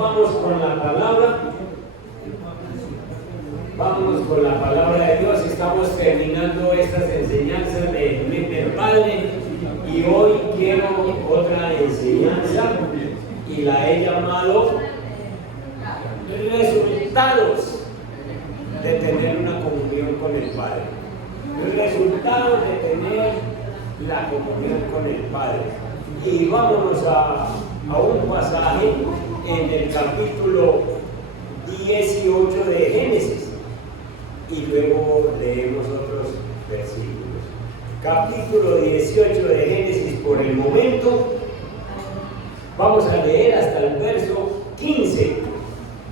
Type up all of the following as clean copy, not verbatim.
vamos con la palabra. Vámonos con la palabra de Dios. Estamos terminando estas enseñanzas del Padre y hoy quiero otra enseñanza y la he llamado resultados de tener una comunión con el Padre. Resultados de tener la comunión con el Padre. Y vámonos a un pasaje en el capítulo 18 de Génesis y luego leemos otros versículos. Capítulo 18 de Génesis por el momento. Vamos a leer hasta el verso 15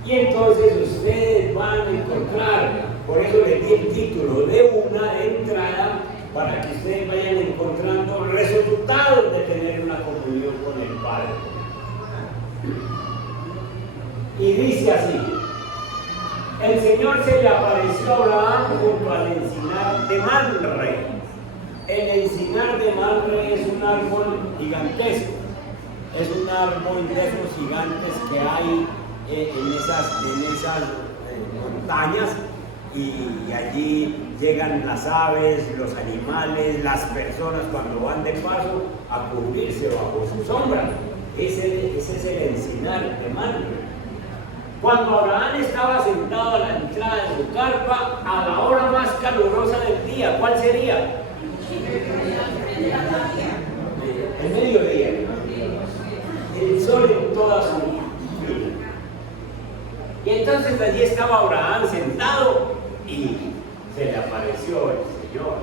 y entonces ustedes van a encontrar, por eso les di el título de una entrada para que ustedes vayan encontrando resultados de tener una comunión con el Padre. Y dice así: el Señor se le apareció a Abraham junto al encinar de Mamre. El encinar de Mamre es un árbol gigantesco, es un árbol de esos gigantes que hay en esas montañas, y allí llegan las aves, los animales, las personas cuando van de paso a cubrirse bajo su sombra. Ese es el encinar de Mamre. Cuando Abraham estaba sentado a la entrada de su carpa, a la hora más calurosa del día, ¿cuál sería? El mediodía. El sol en toda su vida. Y entonces allí estaba Abraham sentado y se le apareció el Señor.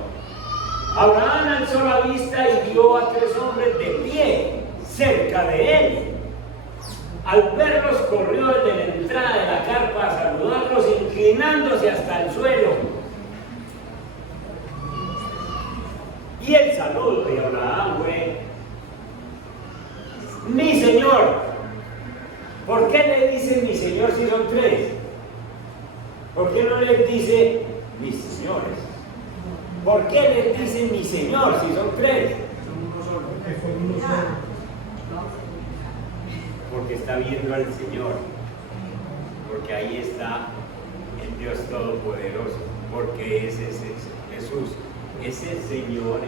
Abraham alzó la vista y vio a tres hombres de pie cerca de él. Al verlos corrió desde la entrada de la carpa a saludarlos, inclinándose hasta el suelo. Y el saludo de Abraham fue: mi Señor. ¿Por qué le dice mi Señor si son tres? ¿Por qué no les dice mis señores? ¿Por qué les dice mi Señor si son tres? Porque está viendo al Señor, porque ahí está el Dios Todopoderoso, porque ese es Jesús, ese Señor,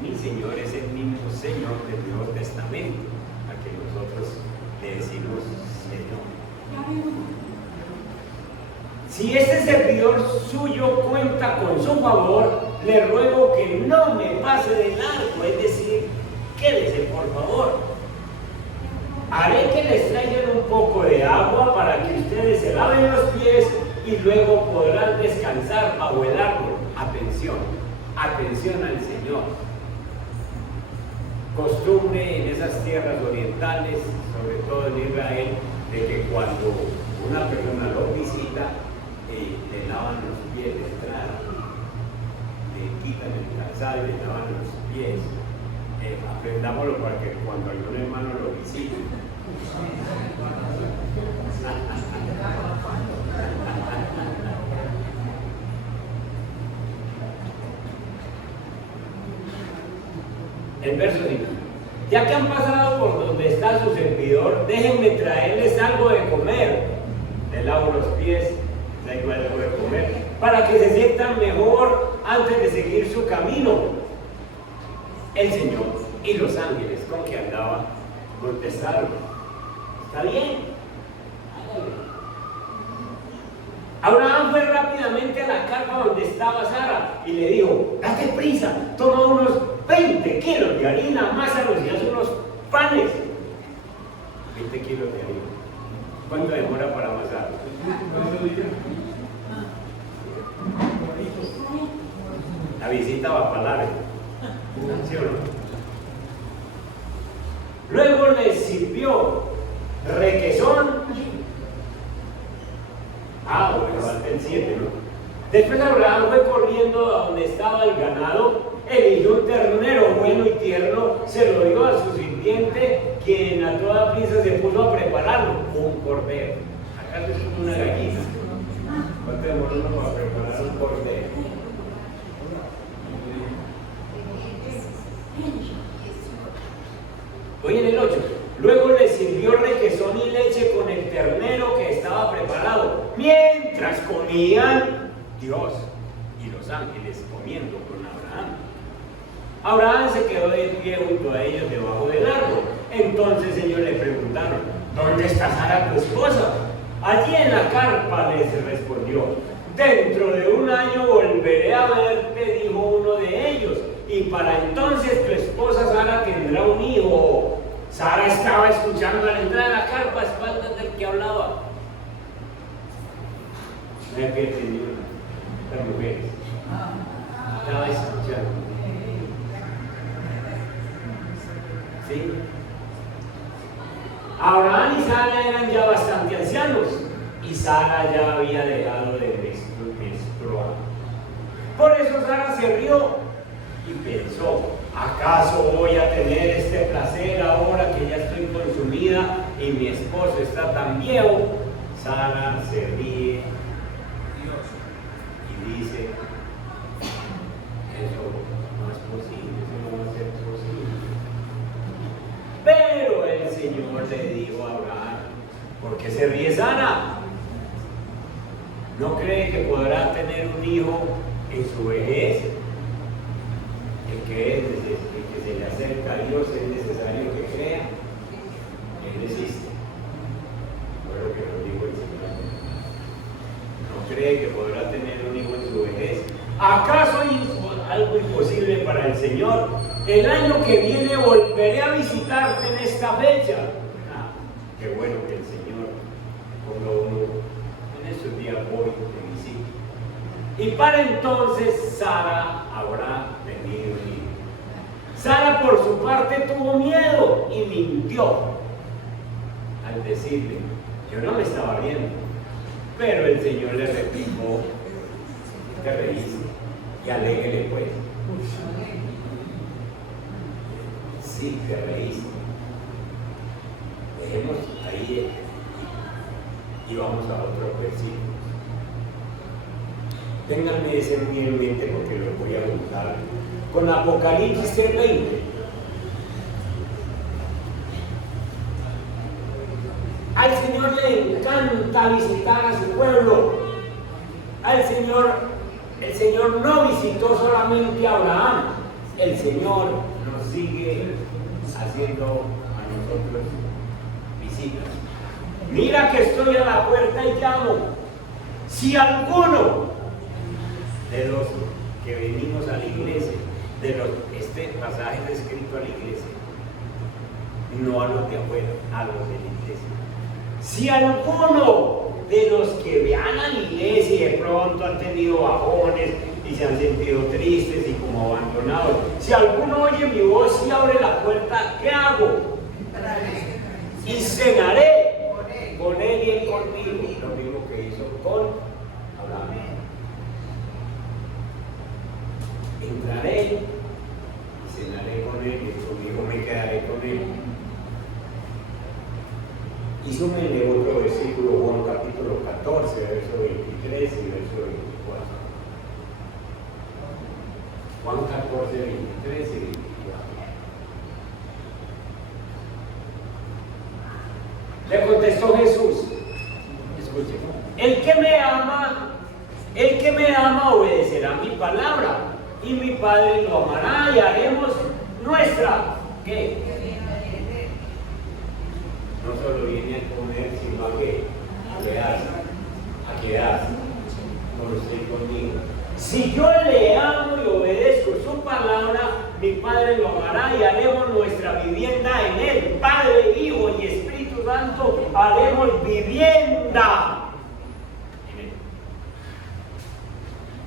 mi Señor es el mismo Señor del Nuevo Testamento, a que nosotros le decimos Señor. Si este servidor suyo cuenta con su favor, le ruego que no me pase del arco, es decir, quédese por favor. Haré que les traigan un poco de agua para que ustedes se laven los pies y luego podrán descansar bajo el árbol. Atención, atención al Señor. Costumbre en esas tierras orientales, sobre todo en Israel, de que cuando una persona lo visita, le lavan los pies de entrada, le quitan el calzado y le lavan los pies. Aprendámoslo para que cuando algún hermano lo visite. El verso 5. Ya que han pasado por donde está su servidor, déjenme traerles algo de comer. Le lavo los pies, traigo algo de comer, para que se sientan mejor antes de seguir su camino. El Señor y los ángeles con que andaba contestaron: ¿está bien? Abraham fue rápidamente a la carpa donde estaba Sara y le dijo: date prisa, toma unos 20 kilos de harina, amásalos y haz unos panes. 20 kilos de harina. ¿Cuánto demora para amasar? La visita va para largo. ¿Sí o no? Luego les sirvió requesón. Bueno, falta el 7, ¿no? Después Abraham fue corriendo a donde estaba el ganado, eligió un ternero bueno y tierno, se lo dio a su sirviente, quien a toda prisa se puso a prepararlo. Un cordero. ¿Acaso es como una gallina? ¿Cuánto demora uno para preparar un cordero? Hoy en el 8. Luego le sirvió requesón y leche con el ternero lado. Mientras comían, Dios y los ángeles comiendo con Abraham. Abraham se quedó de pie junto a ellos debajo del árbol. Entonces ellos le preguntaron: ¿dónde está Sara tu esposa? Allí en la carpa, les respondió. Dentro de un año volveré a verte, dijo uno de ellos, y para entonces tu esposa Sara tendrá un hijo. Sara estaba escuchando a la entrada de la carpa a espaldas del que hablaba. No es que el Señor, las mujeres, estaba escuchando. ¿Sí? Abraham y Sara eran ya bastante ancianos y Sara ya había dejado de menstruar. Por eso Sara se rió y pensó: ¿acaso voy a tener este placer ahora que ya estoy consumida y mi esposo está tan viejo? Sara se ríe y dice: eso no es posible, eso no va a ser posible. Pero el Señor le dijo a Abraham: ¿por qué se ríe Sara? ¿No cree que podrá tener un hijo en su vejez? El que se le acerca a Dios es necesario que crea. Él existe. Fue lo que nos dijo el Señor. ¿No cree que podrá tener un hijo en su vejez? ¿Acaso algo imposible para el Señor? El año que viene volveré a visitarte en esta fecha. Qué bueno que el Señor ponga uno en estos días voy de visita. Y para entonces Sara habrá tenido un hijo. Sara por su parte tuvo miedo y mintió al decirle: yo no me estaba riendo. Pero el Señor le replicó: te reíste y alégrele pues. Sí, te reíste. Dejemos ahí y vamos a otro versículo. Ténganme ese muy en mente porque lo voy a juntar con Apocalipsis 3:20. Al Señor le encanta visitar a su pueblo. El Señor no visitó solamente a Abraham. El Señor nos sigue haciendo a nosotros visitas. Mira que estoy a la puerta y llamo. Si alguno de los que venimos a la iglesia, este pasaje es escrito a la iglesia, no a los de afuera, a los de la iglesia. Si alguno de los que vean a la iglesia y de pronto han tenido bajones y se han sentido tristes y como abandonados, si alguno oye mi voz y abre la puerta, ¿qué hago? Y cenaré con él y él conmigo, lo mismo que hizo con Abraham. Entraré y cenaré con él y conmigo me quedaré con él. Y súmenle otro versículo, Juan capítulo 14, verso 23 y verso 24. Juan 14, 23 y 24. Le contestó Jesús: escuchen, el que me ama obedecerá mi palabra, y mi Padre lo amará y haremos nuestra, ¿qué? No solo viene a comer, sino a quedarse con usted y conmigo. Si yo le amo y obedezco su palabra, mi Padre lo amará y haremos nuestra vivienda en él. Padre, Hijo y Espíritu Santo, haremos vivienda en él.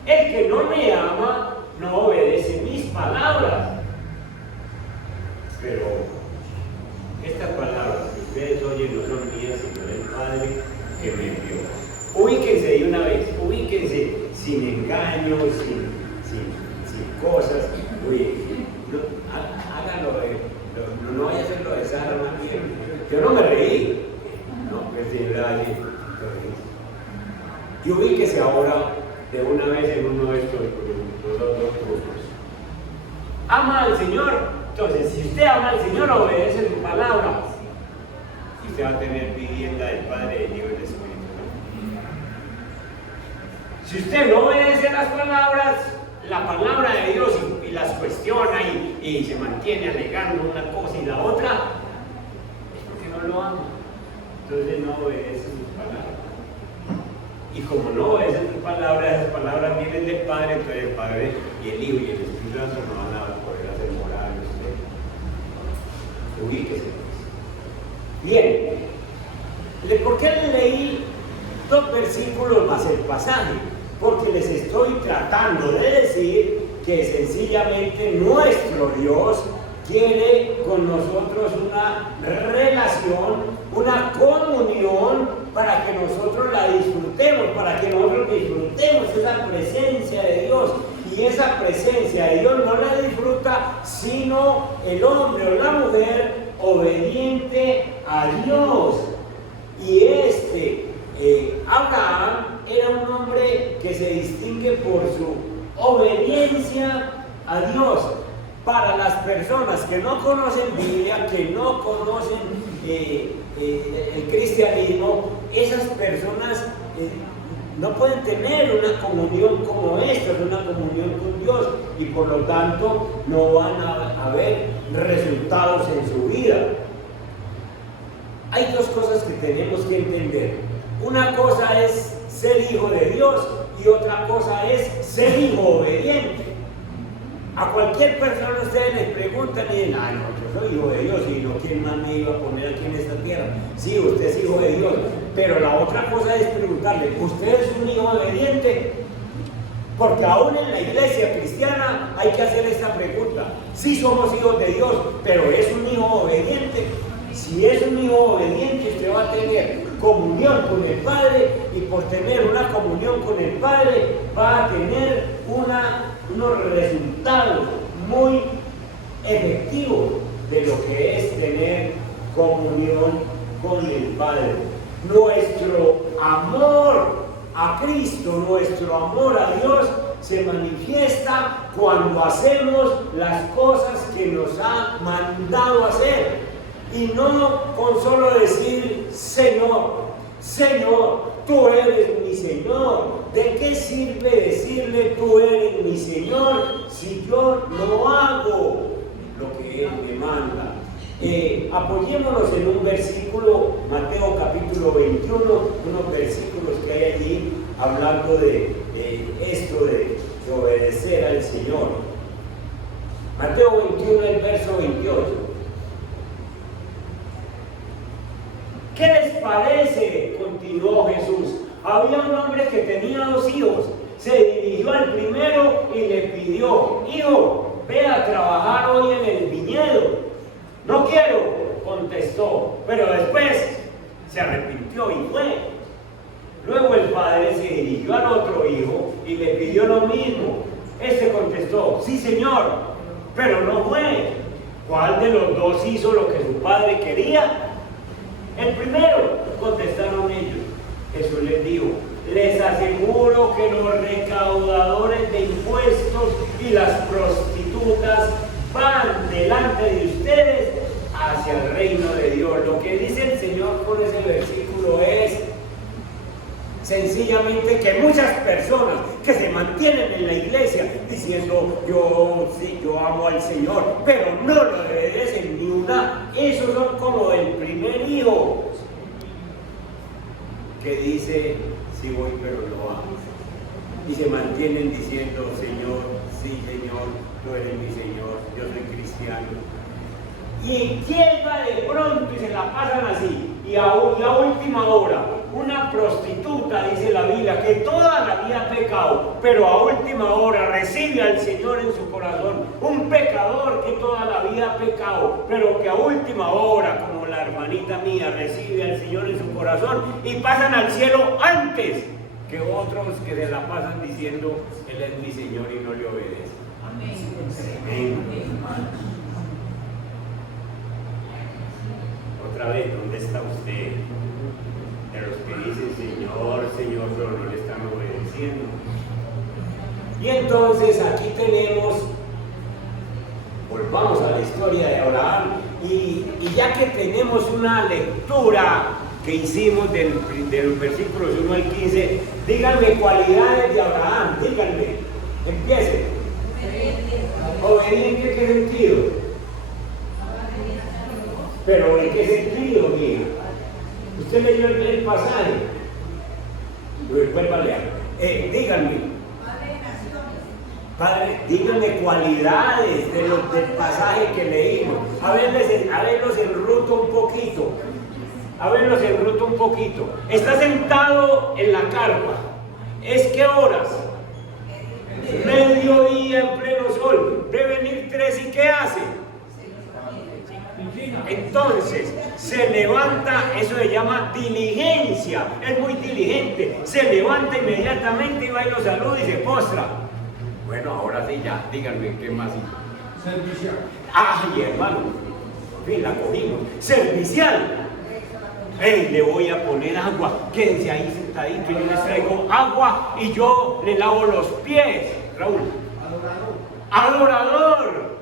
El que no me ama no obedece mis palabras. Pero estas palabras que ustedes oyen no son mías, sino del Padre que me envió. Ubíquense de una vez, ubíquense sin engaños, sin cosas. Oye, háganlo, no vaya a hacerlo de Sara más bien. Yo no me reí. No, pues de verdad, y ubíquese ahora de una vez en uno de estos dos grupos. Ama al Señor. Entonces, si usted ama al Señor, obedece su palabra. Y usted va a tener vivienda del Padre, del Hijo y del Espíritu Santo. Si usted no obedece las palabras, la palabra de Dios y las cuestiona y se mantiene alegando una cosa y la otra, es porque no lo ama. Entonces no obedece sus palabras. Y como no obedece sus palabras, esas palabras vienen del Padre, entonces el Padre y el Hijo y el Espíritu Santo no van a poder hacer morada en usted. Ubíquese. Bien. ¿Por qué le leí 2 versículos más el pasaje? Porque les estoy tratando de decir que sencillamente nuestro Dios quiere con nosotros una relación, una comunión para que nosotros la disfrutemos, para que nosotros disfrutemos esa presencia de Dios. Y esa presencia de Dios no la disfruta sino el hombre o la mujer obediente a Dios. Y Abraham era un hombre que se distingue por su obediencia a Dios. Para las personas que no conocen Biblia, que no conocen el cristianismo, esas personas no pueden tener una comunión como esta, una comunión con Dios, y por lo tanto no van a haber resultados en su vida. Hay 2 cosas que tenemos que entender. Una cosa es ser hijo de Dios y otra cosa es ser hijo obediente. A cualquier persona ustedes les preguntan y dicen, no, yo soy hijo de Dios y no, ¿quién más me iba a poner aquí en esta tierra? Sí, usted es hijo de Dios, pero la otra cosa es preguntarle, ¿usted es un hijo obediente? Porque aún en la iglesia cristiana hay que hacer esta pregunta. Sí somos hijos de Dios, pero ¿es un hijo obediente? Si es un hijo obediente, usted va a tener comunión con el Padre, y por tener una comunión con el Padre va a tener unos resultados muy efectivos de lo que es tener comunión con el Padre. Nuestro amor a Cristo, nuestro amor a Dios se manifiesta cuando hacemos las cosas que nos ha mandado hacer. Y no con solo decir, Señor, Señor, tú eres mi Señor. ¿De qué sirve decirle tú eres mi Señor si yo no hago lo que Él me manda? Apoyémonos en un versículo, Mateo capítulo 21, unos versículos que hay allí hablando de esto de obedecer al Señor. Mateo 21, el verso 28. ¿Qué les parece? Continuó Jesús. Había un hombre que tenía 2 hijos. Se dirigió al primero y le pidió, hijo, ve a trabajar hoy en el viñedo. No quiero, contestó, pero después se arrepintió y fue. Luego el padre se dirigió al otro hijo y le pidió lo mismo. Este contestó, sí señor, pero no fue. ¿Cuál de los 2 hizo lo que su padre quería? El primero, contestaron ellos. Jesús les dijo, les aseguro que los recaudadores de impuestos y las prostitutas van delante de ustedes hacia el reino de Dios. Lo que dice el Señor con ese versículo es sencillamente que muchas personas que se mantienen en la iglesia diciendo yo amo al Señor, pero no lo obedecen ni una. Esos son como el primer hijo que dice sí voy pero no amo, y se mantienen diciendo Señor, sí Señor, tú eres mi Señor, yo soy cristiano. Y llega de pronto y se la pasan así, y a última hora, una prostituta, dice la Biblia, que toda la vida ha pecado, pero a última hora recibe al Señor en su corazón. Un pecador que toda la vida ha pecado, pero que a última hora, como la hermanita mía, recibe al Señor en su corazón y pasan al cielo antes que otros que se la pasan diciendo, Él es mi Señor y no le obedecen. Amén. Amén. Otra vez, ¿dónde está usted? De los que dicen Señor, Señor, pero no le están obedeciendo. Y entonces aquí tenemos, volvamos a la historia de Abraham, y ya que tenemos una lectura que hicimos de los versículos 1 al 15, díganme cualidades de Abraham, díganme, empiecen. ¿Obediente en qué sentido? Pero ¿en qué sentido, mío? Usted leyó el pasaje. Vuelva a leer. Díganme. Padre, díganme cualidades del pasaje que leímos. A verlos enruto un poquito. Está sentado en la carpa. ¿Es qué horas? Mediodía en pleno sol. Ve venir 3 y ¿qué hace? Entonces se levanta, eso se llama diligencia. Es muy diligente. Se levanta inmediatamente y va y lo saluda y se postra. Bueno, ahora sí ya, díganme qué más. Servicial. Ay, hermano, sí, la cogimos. Servicial. Hey, le voy a poner agua. Quédense ahí sentaditos, yo les traigo agua y yo le lavo los pies. Raúl. Adorador.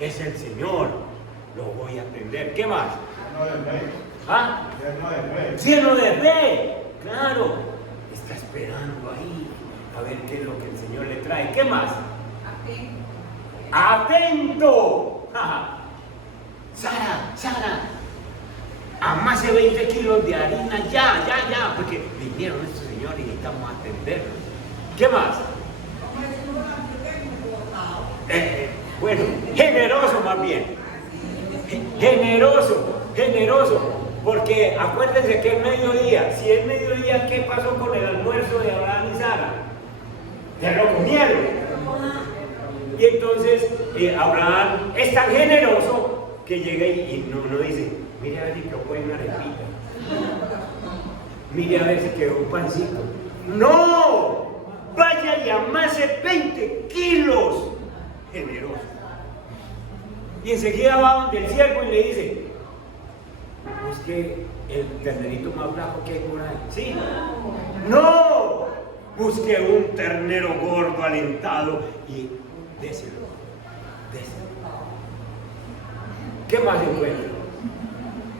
Es el Señor. Lo voy a atender. ¿Qué más? ¿Ah? Cielo de rey. Claro. Está esperando ahí a ver qué es lo que el Señor le trae. ¿Qué más? Atento. Sara, amase 20 kilos de harina, ya, porque vinieron estos señores y necesitamos atenderlos. ¿Qué más? Bueno, generoso más bien. Generoso. Porque acuérdense que es mediodía. Si es mediodía, ¿qué pasó con el almuerzo de Abraham y Sara? Ya lo comieron. Y entonces Abraham es tan generoso que llega y no dice, mire a ver si quedó una arepita. Mire a ver si quedó un pancito. ¡No! Vaya y amase 20 kilos. Generoso. Y enseguida va donde el siervo y le dice, busque el ternerito más blanco que hay por ahí. ¿Sí? ¡No! Busque un ternero gordo, alentado y déselo. ¿Qué más encuentra?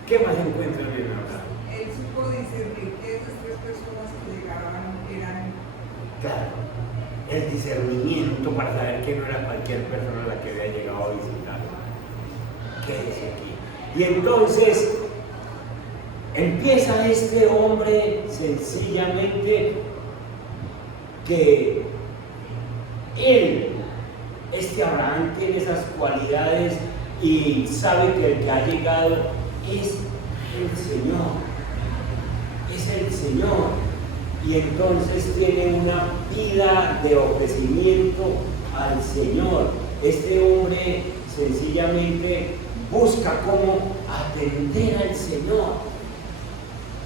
Mi hermano? Él supo discernir que esas 3 personas que llegaban eran... Claro, el discernimiento para saber que no era cualquier persona la que había llegado a visitar. Quédese aquí. Y entonces empieza este hombre sencillamente que este Abraham tiene esas cualidades y sabe que el que ha llegado es el Señor. Y entonces tiene una vida de ofrecimiento al Señor. Este hombre sencillamente busca cómo atender al Señor.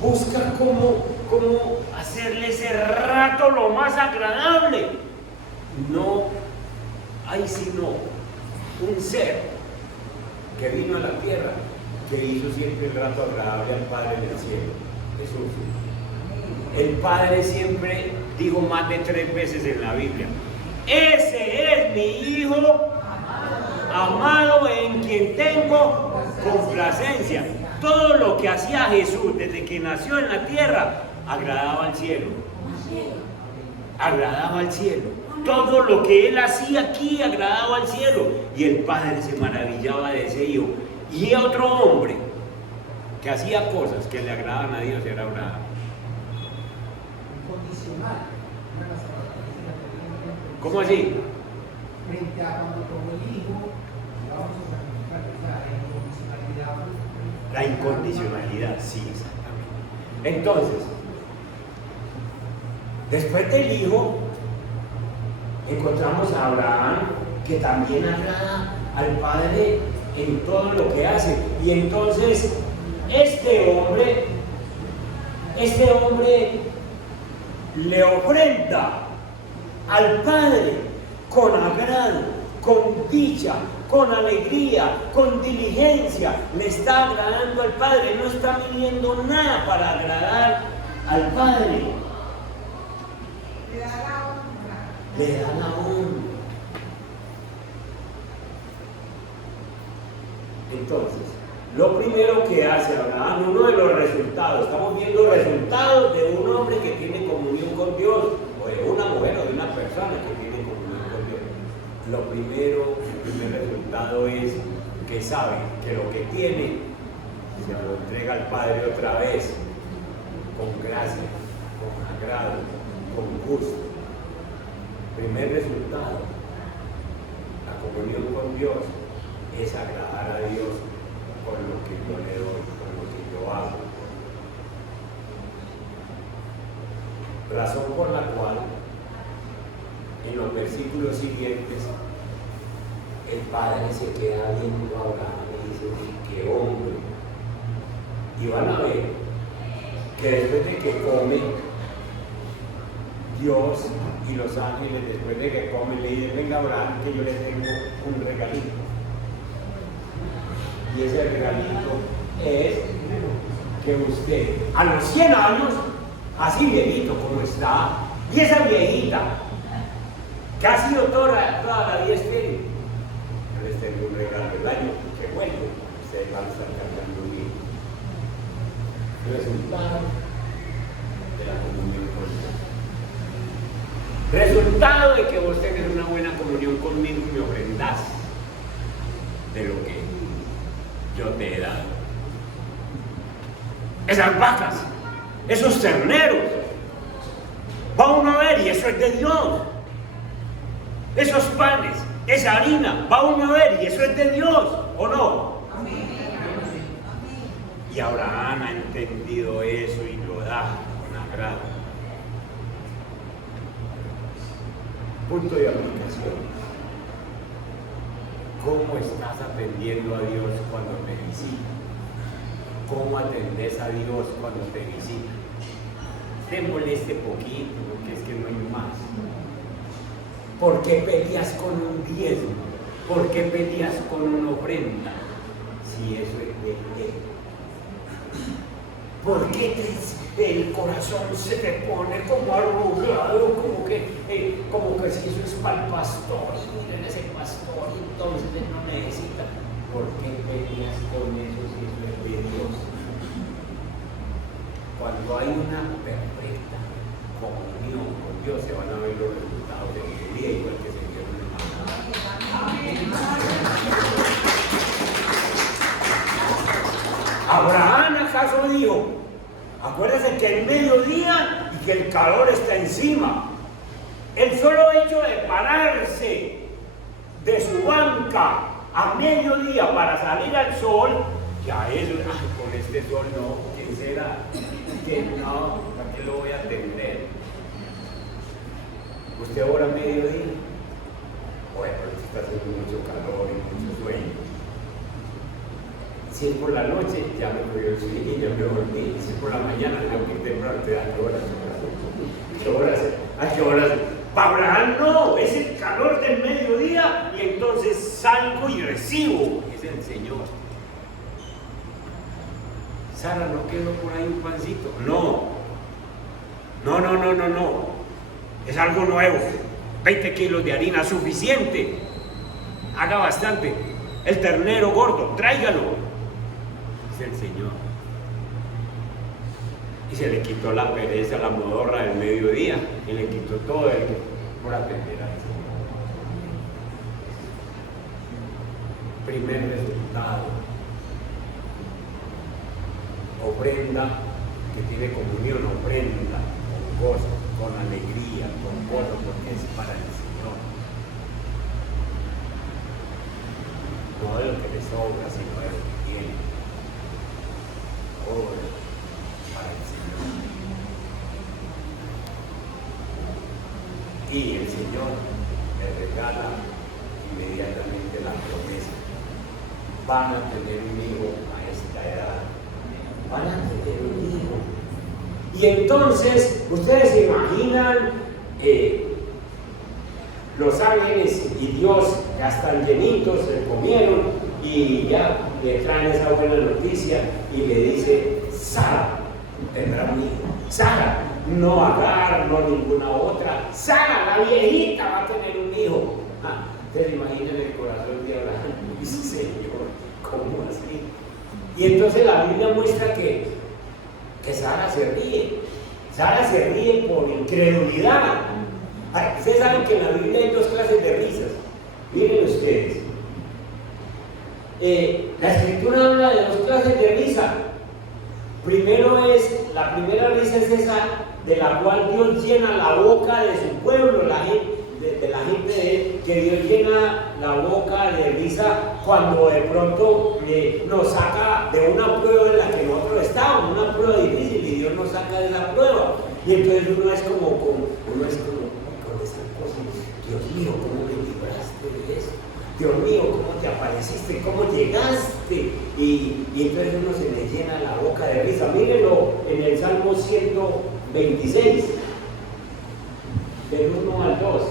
Busca cómo hacerle ese rato lo más agradable. No hay sino un ser que vino a la tierra que hizo siempre el rato agradable al Padre del cielo, Jesús. El Padre siempre dijo más de 3 veces en la Biblia, ese es mi Hijo amado en quien tengo complacencia. Todo lo que hacía Jesús desde que nació en la tierra agradaba al cielo. Todo lo que él hacía aquí agradaba al cielo. Y el Padre se maravillaba de ese Hijo. Y otro hombre que hacía cosas que le agradaban a Dios era Abraham. Incondicional. ¿Cómo así? Frente a cuando tomó el hijo, vamos a sacrificar la incondicionalidad. La incondicionalidad, sí, exactamente. Entonces, después del Hijo, encontramos a Abraham, que también agrada al Padre en todo lo que hace. Y entonces, este hombre le ofrenda al Padre con agrado, con dicha, con alegría, con diligencia. Le está agradando al Padre, no está midiendo nada para agradar al Padre. Le da la honra. Entonces, Lo primero que hace Abraham, uno de los resultados, estamos viendo resultados de un hombre que tiene comunión con Dios, o de una mujer o de una persona que tiene comunión con Dios. Lo primero, el primer resultado es que sabe que lo que tiene se lo entrega al Padre otra vez, con gracia, con agrado, con gusto. Primer resultado, la comunión con Dios es agradar a Dios con lo que yo le doy, con lo que yo hago. Razón por la cual en los versículos siguientes el Padre se queda viendo a Abraham y dice: ¡qué hombre! Y van a ver que después de que come, Dios y los ángeles, después de que come, le dicen: venga Abraham, que yo le tengo un regalito. Y ese regalito es que usted, a los 100 años, así viejito como está, y esa viejita, que ha sido toda la vida estéril, yo les tengo un regalo del año que vuelve, ustedes van a estar cargando un hijo. Resultado de la comunión con Dios. Resultado de que vos tenés una buena comunión conmigo y me ofrendás de lo que yo te he dado. Esas vacas, esos terneros, va uno a ver y eso es de Dios. Esos panes, esa harina, va uno a ver y eso es de Dios, ¿o no? Amén. Y Abraham ha entendido eso y lo da con agrado. Punto de aplicación. ¿Cómo estás atendiendo a Dios cuando te visita? ¿Cómo atendés a Dios cuando te visita? Te moleste poquito, porque es que no hay más. ¿Por qué peleas con un diezmo? ¿Por qué peleas con una ofrenda? Si eso es de Él. ¿Por qué el corazón se te pone como arrugado, como que si eso es para el pastor, y miren ese pastor, y entonces él no necesita? ¿Por qué peleas con eso si eso es de Dios? Cuando hay una perfecta comunión con Dios, se van a ver los resultados de tu vida, igual que se vieron en Abraham. ¿Abraham acaso dijo? Acuérdense que es mediodía y que el calor está encima. El solo hecho de pararse de su banca a mediodía para salir al sol, ya eso, con este sol no, ¿quién será? Que no, ¿para qué lo voy a atender? ¿Usted ora a mediodía? Bueno, está haciendo mucho calor y mucho sueño. Si es por la noche, ya me cogió el sueño y ya me dormí. Si es por la mañana, tengo que ir temprano, ¿a qué horas? ¿Qué horas? ¿A qué horas? Para Abraham no, es el calor del mediodía y entonces salgo y recibo. Es el Señor. Sara, ¿no quedó por ahí un pancito? No. Es algo nuevo. 20 kilos de harina, suficiente. Haga bastante. El ternero gordo, tráigalo. Es el Señor. Y se le quitó la pereza, la modorra del mediodía, y le quitó todo por atender al Señor. Primer resultado. Ofrenda que tiene comunión, ofrenda con gozo, con alegría, con gozo, porque es para el Señor. No de lo que le sobra, sino de lo que tiene. Obra para el Señor. Y el Señor le regala inmediatamente la promesa. Van a tener un hijo a esta edad. Van a tener un hijo. Y entonces, ustedes se imaginan los ángeles y Dios ya están llenitos, se comieron y ya le traen esa buena noticia y le dice: Sara tendrá un hijo. Sara, no Agar, no ninguna otra. Sara, la viejita, va a tener un hijo. Ustedes imaginan el corazón de Abraham. Dice: Señor, ¿cómo así? Y entonces la Biblia muestra que Sara se ríe. Sara se ríe por incredulidad. Ay, ustedes saben que en la Biblia hay dos clases de risas. Miren ustedes. La Escritura habla de dos clases de risa. La primera risa es esa de la cual Dios llena la boca de su pueblo, de la gente de él, que Dios llena la boca de risa cuando de pronto nos saca de una prueba en la que nosotros estábamos, una prueba difícil, y Dios nos saca de la prueba. Y entonces uno es como con esa cosa, Dios mío, ¿cómo me libraste de eso? Dios mío, ¿cómo te apareciste? ¿Cómo llegaste? Y entonces uno se le llena la boca de risa. Mírenlo en el Salmo 126, del 1 al 2.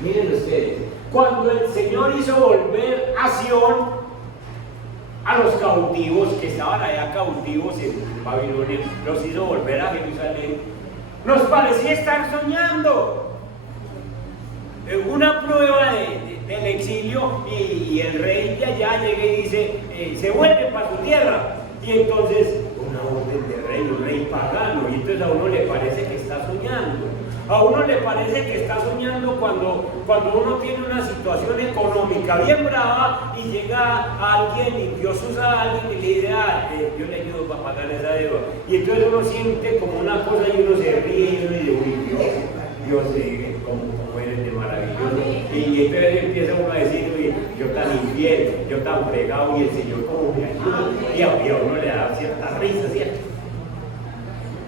Miren ustedes, cuando el Señor hizo volver a Sión a los cautivos que estaban allá cautivos en Babilonia, los hizo volver a Jerusalén, nos parecía estar soñando. Una prueba del exilio y el rey de allá llega y dice, se vuelve para su tierra. Y entonces, una orden de rey, un rey pagano, y entonces a uno le parece que está soñando. A uno le parece que está soñando cuando uno tiene una situación económica bien brava y llega alguien y Dios usa a alguien y le dice, yo le ayudo para pagar esa deuda. Y entonces uno siente como una cosa y uno se ríe y uno dice, uy, Dios, como eres de maravilloso. Y entonces empieza uno a decir, uy, yo tan infiel, yo tan fregado y el Señor como me ayuda. Y a uno le da cierta risa, ¿cierto?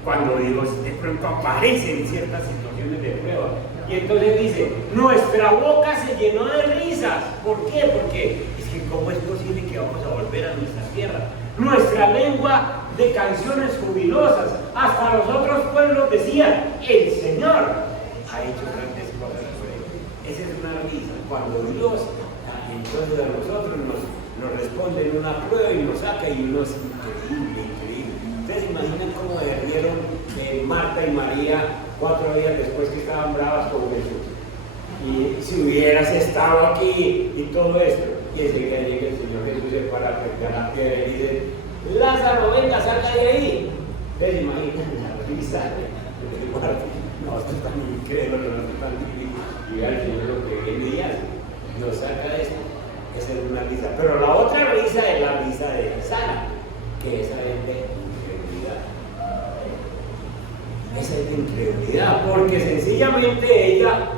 Cuando Dios de pronto aparece en ciertas situaciones de prueba. Y entonces dice, nuestra boca se llenó de risas. ¿Por qué? Porque es que ¿cómo es posible que vamos a volver a nuestra tierra? Nuestra lengua de canciones jubilosas. Hasta los otros pueblos decían, el Señor ha hecho grandes cosas por él. Esa es una risa. Cuando Dios entonces a nosotros nos responde en una prueba y nos saca y uno es increíble. ¿Ustedes se imaginan cómo derrieron Marta y María 4 días después que estaban bravas con Jesús? Y si hubieras estado aquí y todo esto, y enseguida llega el Señor Jesús, se para frente a la piedra y dice, Lázaro, venga, salga de ahí. ¿Ustedes se imaginan la risa de Marta? No, esto está muy incrédulo, no está tan difícil. Y al Señor lo que viene y hace, nos saca de esto. Esa es una risa. Pero la otra risa es la risa de Sara, que esa es de incredulidad. Esa es de incredulidad, porque sencillamente ella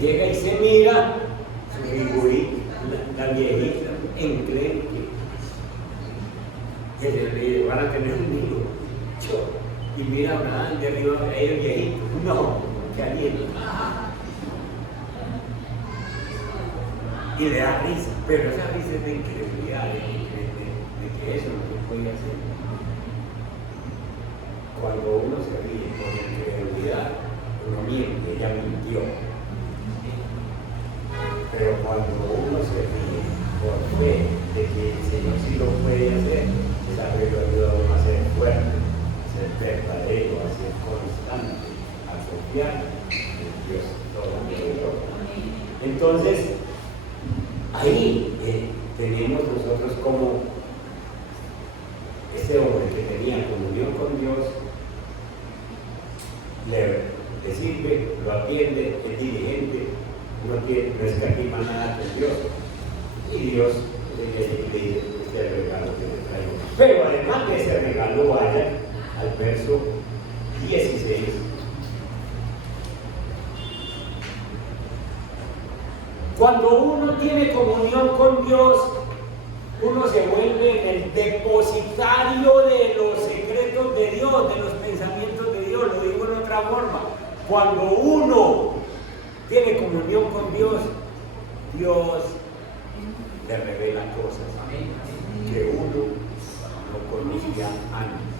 llega y se mira su figurita, la viejita, enclenque, que le van a tener un hijo. Y mira a Abraham de arriba, ellos viejitos. No, que aliento. Y le da risa, pero esa risa es de incredulidad, de que eso no se puede hacer. Cuando uno se ríe con incredulidad, uno miente, ella mintió. Pero cuando uno se ríe por fe de que el Señor sí lo puede hacer, esa fe lo ayuda a uno a ser fuerte, a ser verdadero, a ser constante, a confiar en Dios Todopoderoso. Entonces, ahí tenemos nosotros como este hombre que tenía comunión con Dios, le sirve, lo atiende, es diligente, no escatima nada con Dios. Y Dios le dice, este es el regalo que te traigo. Pero además de ese regalo, vaya al verso 16. Cuando uno tiene comunión con Dios, uno se vuelve el depositario de los secretos de Dios, de los pensamientos de Dios. Lo digo en otra forma. Cuando uno tiene comunión con Dios, Dios le revela cosas que uno no conocía antes.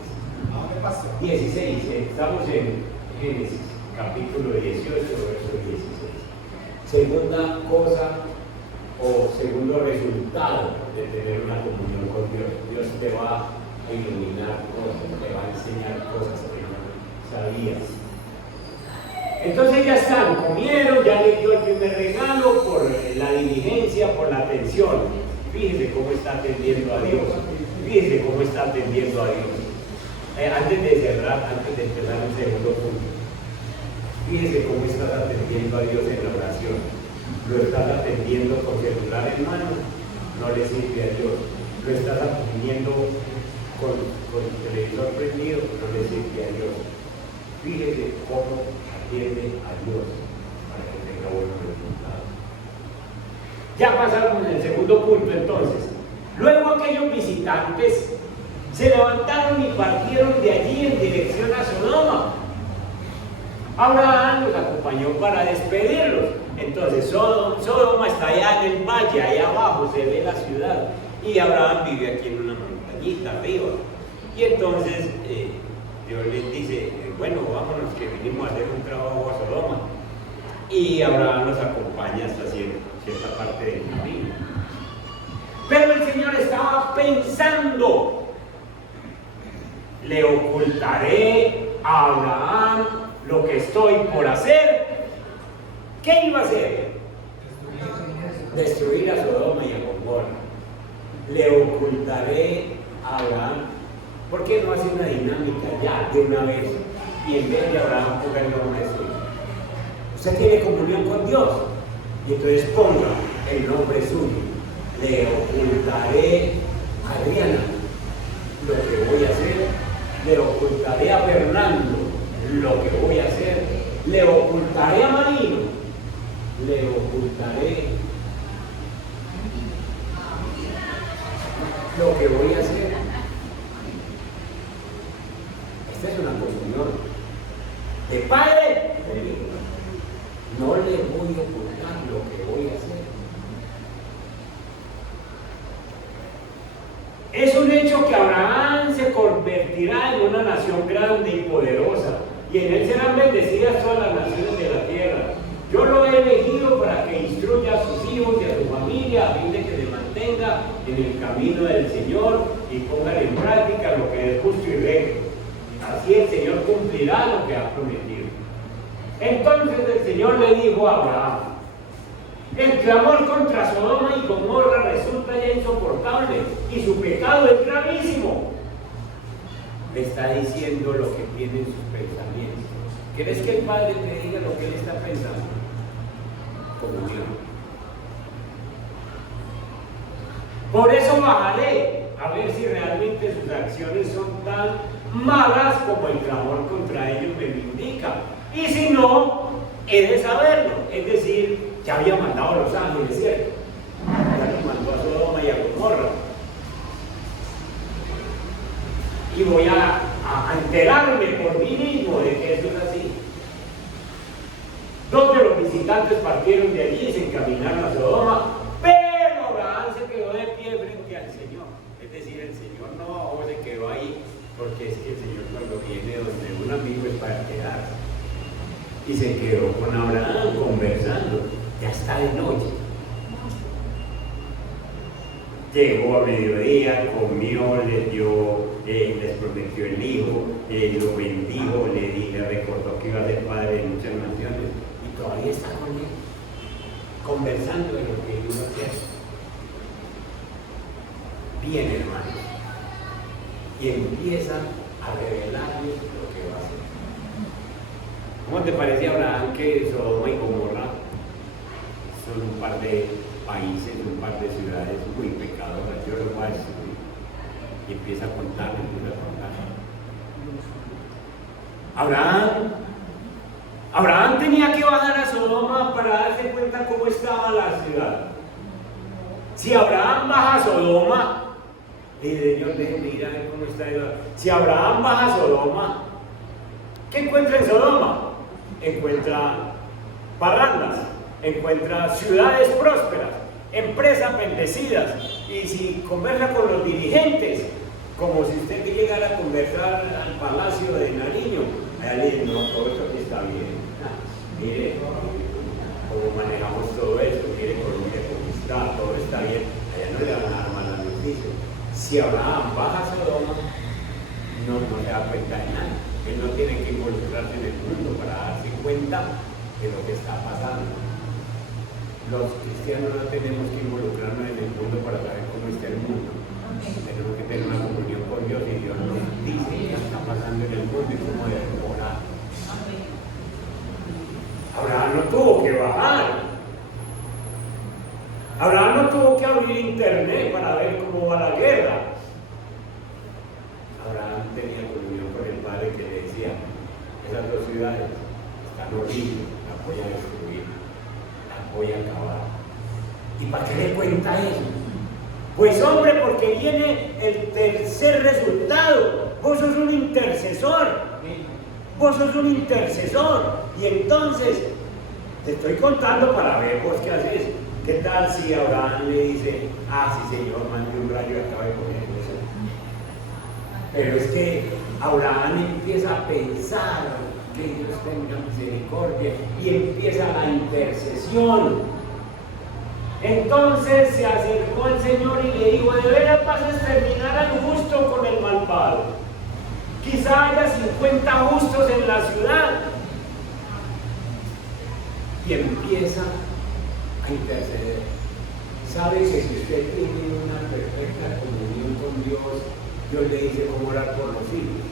16, estamos en Génesis, capítulo 18, verso 16. Segunda cosa o segundo resultado de tener una comunión con Dios. Dios te va a iluminar cosas, te va a enseñar cosas que no sabías. Entonces ya están, comieron, ya le dio el primer regalo por la diligencia, por la atención. Fíjese cómo está atendiendo a Dios. Fíjese cómo está atendiendo a Dios. Antes de cerrar, antes de empezar el segundo punto, fíjese cómo estás atendiendo a Dios en la oración. Lo estás atendiendo con celular en mano, no le sirve a Dios. Lo estás atendiendo con el televisor prendido, no le sirve a Dios. Fíjese cómo atiende a Dios para que tenga buenos resultados. Ya pasaron en el segundo punto entonces. Luego aquellos visitantes se levantaron y partieron de allí en dirección a Sodoma. Abraham los acompañó para despedirlos. Entonces Sodoma está allá en el valle, allá abajo se ve la ciudad. Y Abraham vive aquí en una montañita arriba. Y entonces Dios les dice, bueno, vámonos que vinimos a hacer un trabajo a Sodoma. Y Abraham los acompaña hasta cierta parte del camino. Pero el Señor estaba pensando, le ocultaré a Abraham lo que estoy por hacer. ¿Qué iba a hacer? Destruir a Sodoma y a Gomorra. Le ocultaré a Abraham. ¿Por qué no hace una dinámica ya de una vez? Y en vez de Abraham ponga el nombre suyo. Usted tiene comunión con Dios. Y entonces ponga el nombre suyo. Le ocultaré a Adriana lo que voy a hacer. Le ocultaré a Fernando lo que voy a hacer. Le ocultaré a Marino. Le ocultaré lo que voy a hacer. Esta es una comunión de padre conmigo. No le voy a ocultar lo que voy a hacer. Es un hecho que Abraham se convertirá en una nación grande y poderosa, y en él serán bendecidas todas las naciones de la tierra. Yo lo he elegido para que instruya a sus hijos y a su familia, a fin de que se mantenga en el camino del Señor y pongan en práctica lo que es justo y recto. Así el Señor cumplirá lo que ha prometido. Entonces el Señor le dijo a Abraham, el clamor contra Sodoma y Gomorra resulta ya insoportable y su pecado es gravísimo. Le está diciendo lo que tiene en sus pensamientos. ¿Quieres que el Padre te diga lo que él está pensando? Comunión. Por eso bajaré a ver si realmente sus acciones son tan malas como el clamor contra ellos me lo indica. Y si no, he de saberlo. Es decir, ya había mandado a los ángeles, ¿cierto? Ya los mandó a Sodoma y a Gomorra. Y voy a enterarme por mí mismo de que eso es así. Dos de los visitantes partieron de allí y se encaminaron a Sodoma, pero Abraham se quedó de pie frente al Señor. Es decir, el Señor no bajó, se quedó ahí, porque es que el Señor cuando viene donde un amigo es para quedarse. Y se quedó con Abraham conversando, ya está de noche. Llegó a mediodía, comió, les prometió el hijo, lo bendijo, le recordó que iba a ser padre de muchas naciones y todavía está con él, conversando de lo que iba a hacer. Bien, hermanos, y empieza a revelarles lo que va a hacer. ¿Cómo te parece, Abraham, que Sodoma y Gomorra son un par de países, un par de ciudades muy pecadoras? Yo lo voy a destruir. Y empieza a contar. Abraham tenía que bajar a Sodoma para darse cuenta cómo estaba la ciudad. Si Abraham baja a Sodoma, dice, Señor, déjeme ir a ver cómo está el lugar. Si Abraham baja a Sodoma, ¿qué encuentra en Sodoma? Encuentra parrandas, encuentra ciudades prósperas, empresas bendecidas. Y si conversa con los dirigentes, como si usted llegara a conversar al Palacio de Nariño, allá le dice, no, todo esto aquí está bien. Mire cómo manejamos todo esto, mire Colombia cómo está, todo está bien. Allá no le van a dar malas noticias. Si Abraham baja a Sodoma, no se da cuenta de nada. Él no tiene que involucrarse en el mundo para darse cuenta cuenta de lo que está pasando. Los cristianos no tenemos que involucrarnos en el mundo para saber cómo está el mundo. Tenemos que tener una comunión con Dios y Dios nos dice qué está pasando en el mundo y cómo debemos orar. Abraham no tuvo que bajar. Abraham no tuvo que abrir internet para ver cómo va la guerra. Abraham tenía comunión con el Padre que le decía: esas dos ciudades están horribles, las voy a destruir, las voy a acabar. ¿Y para qué le cuenta eso? Pues hombre, porque viene el tercer resultado. Vos sos un intercesor. Vos sos un intercesor. Y entonces te estoy contando para ver vos qué haces. ¿Qué tal si Abraham le dice: ah, sí señor, mande un rayo y acabe con eso? Pero es que Abraham empieza a pensar que Dios tenga misericordia y empieza la intercesión. Entonces se acercó el Señor y le dijo: de veras vas a exterminar al justo con el malvado. Quizá haya 50 justos en la ciudad. Y empieza a interceder. Sabe que si usted tiene una perfecta comunión con Dios, Dios le dice cómo orar por los hijos,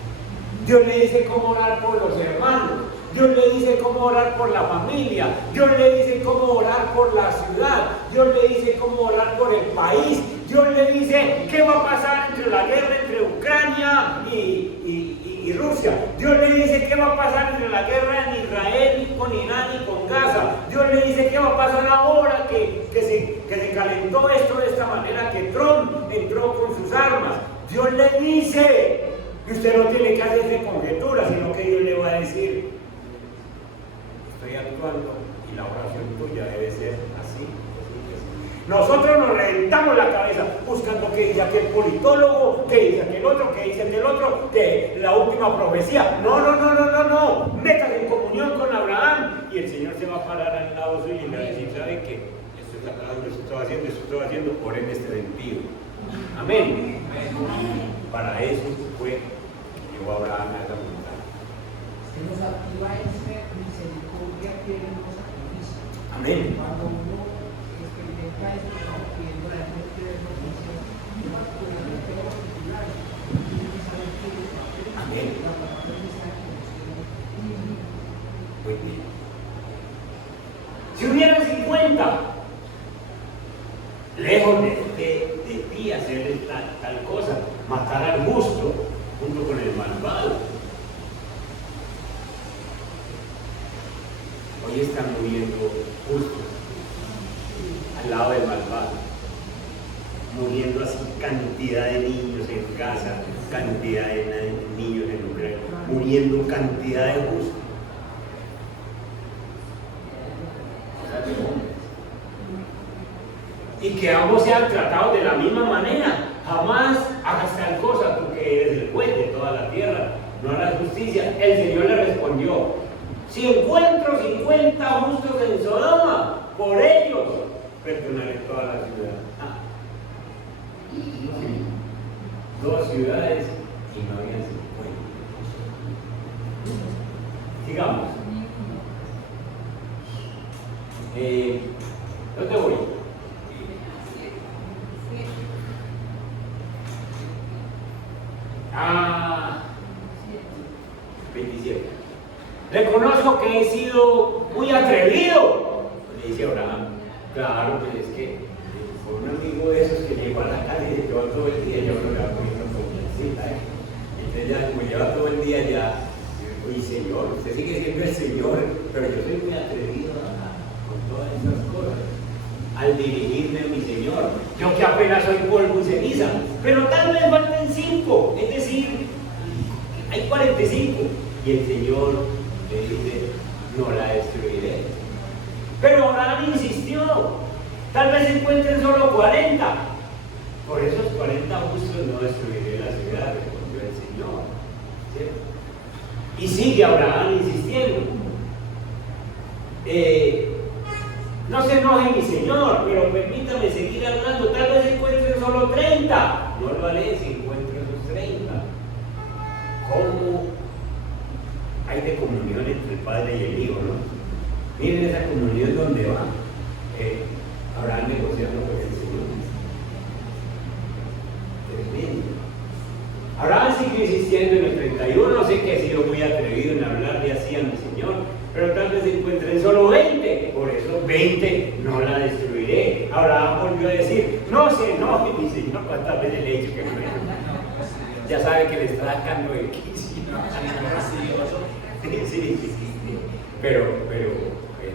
Dios le dice cómo orar por los hermanos, Dios le dice cómo orar por la familia, Dios le dice cómo orar por la ciudad, Dios le dice cómo orar por el país, Dios le dice qué va a pasar entre la guerra entre Ucrania y Rusia, Dios le dice qué va a pasar entre la guerra en Israel con Irán y con Gaza, Dios le dice qué va a pasar ahora que se calentó esto de esta manera, que Trump entró con sus armas. Dios le dice, y usted no tiene que hacerse conjeturas, sino que Dios le va a decir: estoy actuando y la oración tuya debe ser así, así, así. Nosotros nos reventamos la cabeza buscando qué dice aquel politólogo, qué dice aquel otro, qué dice aquel otro, que la última profecía. No. Métase en comunión con Abraham y el Señor se va a parar al lado suyo y le va a decir: ¿sabe qué? Esto está acabando, esto estoy haciendo, por en este sentido. Amén. Para eso fue que llegó Abraham a esa montaña. Se nos activa esa misericordia que Él nos sacrifica. Amén. Cuando uno experimenta esto, estamos pidiendo la muerte de los niños, más por el respeto particular. Amén. Muy bien. Si hubieran 50, lejos de ti hacer tal cosa, matar al justo junto con el malvado. Hoy están muriendo justos al lado del malvado, muriendo así cantidad de niños en casa, cantidad de niños en Ucrania, muriendo cantidad de justos. Y que ambos sean tratados de la misma manera. Jamás hagas tal cosa, tú que eres el juez de toda la tierra, no harás justicia. El Señor le respondió: si encuentro 50 justos en Sodoma, por ellos perdonaré toda la ciudad. Sí. 2 ciudades y no había 50. Sigamos. ¿Dónde voy? 27. Reconozco que he sido muy atrevido, le dice Abraham. Claro, pues es que con un amigo de esos que llegó a la casa y se quedó todo el día, ya uno le va poniendo confiancita, entonces ya como lleva todo el día ya, uy Señor, usted sigue siendo el Señor, pero yo soy muy atrevido con todas esas cosas al dirigirme a mi Señor, yo que apenas soy polvo y ceniza, pero tal vez falten 5, es decir, hay 45, y el Señor le dice: no la destruiré. Pero Abraham insistió: tal vez encuentren solo 40, por esos 40 justos no destruiré la ciudad, respondió el Señor. ¿Cierto? Y sigue Abraham insistiendo. No se enoje mi Señor, pero permítame seguir hablando. Tal vez encuentren solo 30. No lo haré si encuentro esos 30. ¿Cómo hay de comunión entre el Padre y el Hijo, ¿no? Miren esa comunión donde va. Abraham negociando con el Señor. Tremendo. Abraham sigue insistiendo en el 31, no sé que he sido muy atrevido en hablarle así a mi Señor, pero tal vez encuentren solo 20, por eso 20 no la destruiré. Abraham volvió a decir, no se enoje mi Señor, cuántas veces le he dicho que no. Ya sabe que le está sacando el quicio. Sí. Pero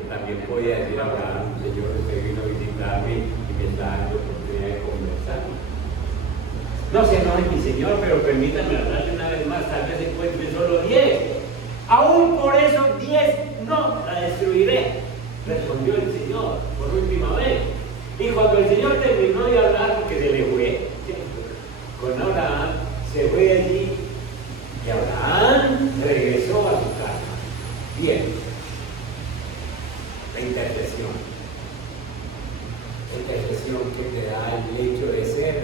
también podía decir a Abraham, Señor, usted vino a visitarme y me está dando oportunidad de conversar. No se enoje mi Señor, pero permítame hablarle una vez más, tal vez encuentre solo 10. Aún por esos 10 no la destruiré, respondió el Señor por última vez. Y cuando el Señor terminó de hablar, porque se le fue con Abraham, se fue de allí y Abraham regresó a su casa. Bien, la intercesión que te da el hecho de ser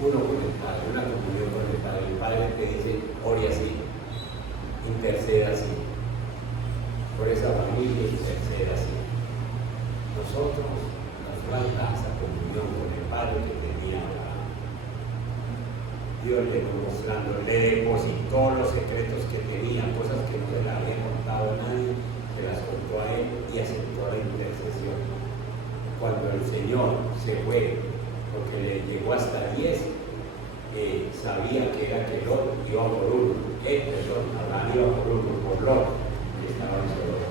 uno con el Padre, una comunión con el Padre. El Padre te dice, ore así, interceda así, por esa familia interceda así. Nosotros nos falta esa comunión con el Padre que tenía Abraham. Dios le fue mostrando, le depositó los secretos que tenía, cosas que no se le había contado a nadie, se las contó a él y aceptó la intercesión. Cuando el Señor se fue, porque le llegó hasta 10, sabía que era que Lot iba por uno, Abraham iba por uno, por Lot, que estaba en Sodoma.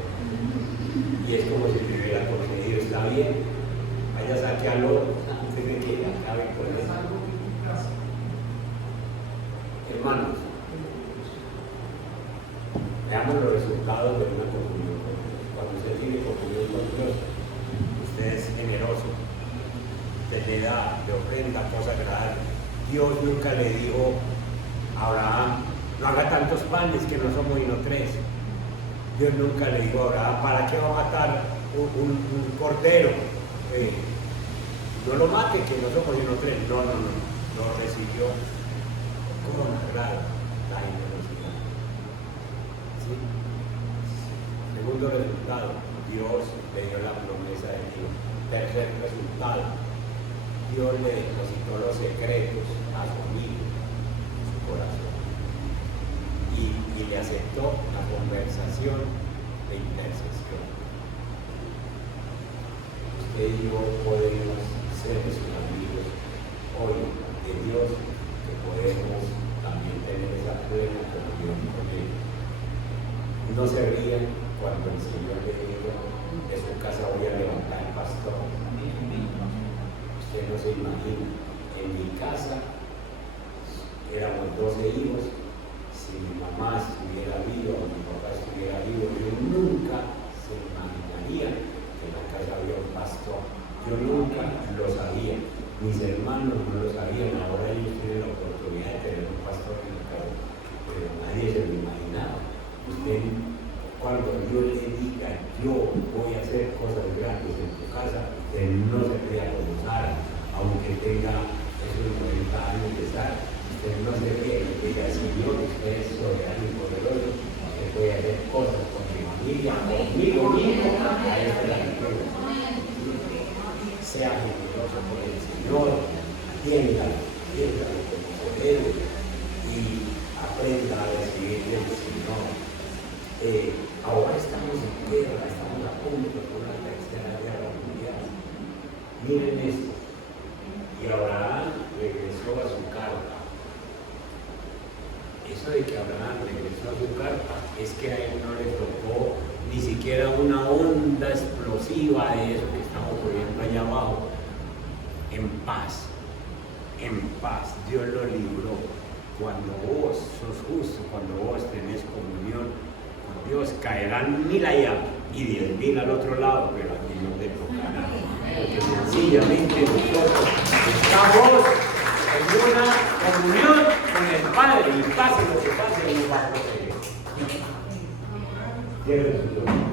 Y es como si le hubiera concedido, está bien, vaya saque a Lot antes de que acabe con él. Hermanos, veamos los resultados de una comunión con Dios. Cuando usted tiene comunión con Dios, usted es generoso, usted le da, le ofrenda cosas agradables. Dios nunca le dijo a Abraham, no haga tantos panes que no somos sino 3. Dios nunca le dijo a Abraham, ¿para qué va a matar un cordero? No lo mate que no somos sino 3. No, lo recibió como honrar la generosidad. ¿Sí? Segundo resultado, Dios le dio la promesa de Dios. Tercer resultado, Dios le depositó los secretos a su amigo, en su corazón, y le aceptó la conversación de intercesión. Usted y yo podemos ser sus amigos hoy de Dios, que podemos también tener esa plena comunión con Él. No se rían cuando el Señor le dijo, de su casa voy a levantar el pastor. Usted no se imagina, en mi casa éramos 12 hijos, si mi mamá estuviera viva o mi papá estuviera vivo, yo nunca se imaginaría que en la casa había un pastor. Yo nunca lo sabía, mis hermanos no lo sabían, ahora ellos tienen la oportunidad de tener un pastor en la casa, pero nadie se lo imaginaba. Usted, cuando Dios le diga, yo voy a hacer cosas grandes en tu casa, usted no se crea como Sara, aunque tenga esos 90 años de Sara, usted no se crea y diga, Señor, usted es soberano y poderoso, usted puede hacer cosas con mi familia, conmigo mismo, a esta es la victoria. Sea generoso con el Señor, atiéndalo como poder y aprenda a recibir del Señor. Ahora estamos en guerra, estamos a punto por la tercera guerra mundial. Miren esto. Y Abraham regresó a su carpa. Eso de que Abraham regresó a su carpa es que a él no le tocó ni siquiera una onda explosiva de eso que está ocurriendo allá abajo. En paz, Dios lo libró. Cuando vos sos justo, cuando vos tenés comunión con Dios, caerán 1000 allá y 10.000 al otro lado, pero aquí no te tocará. Porque sencillamente nosotros estamos en una comunión con el Padre y pase lo que pase, nos va a proteger. Cierre sus ojos.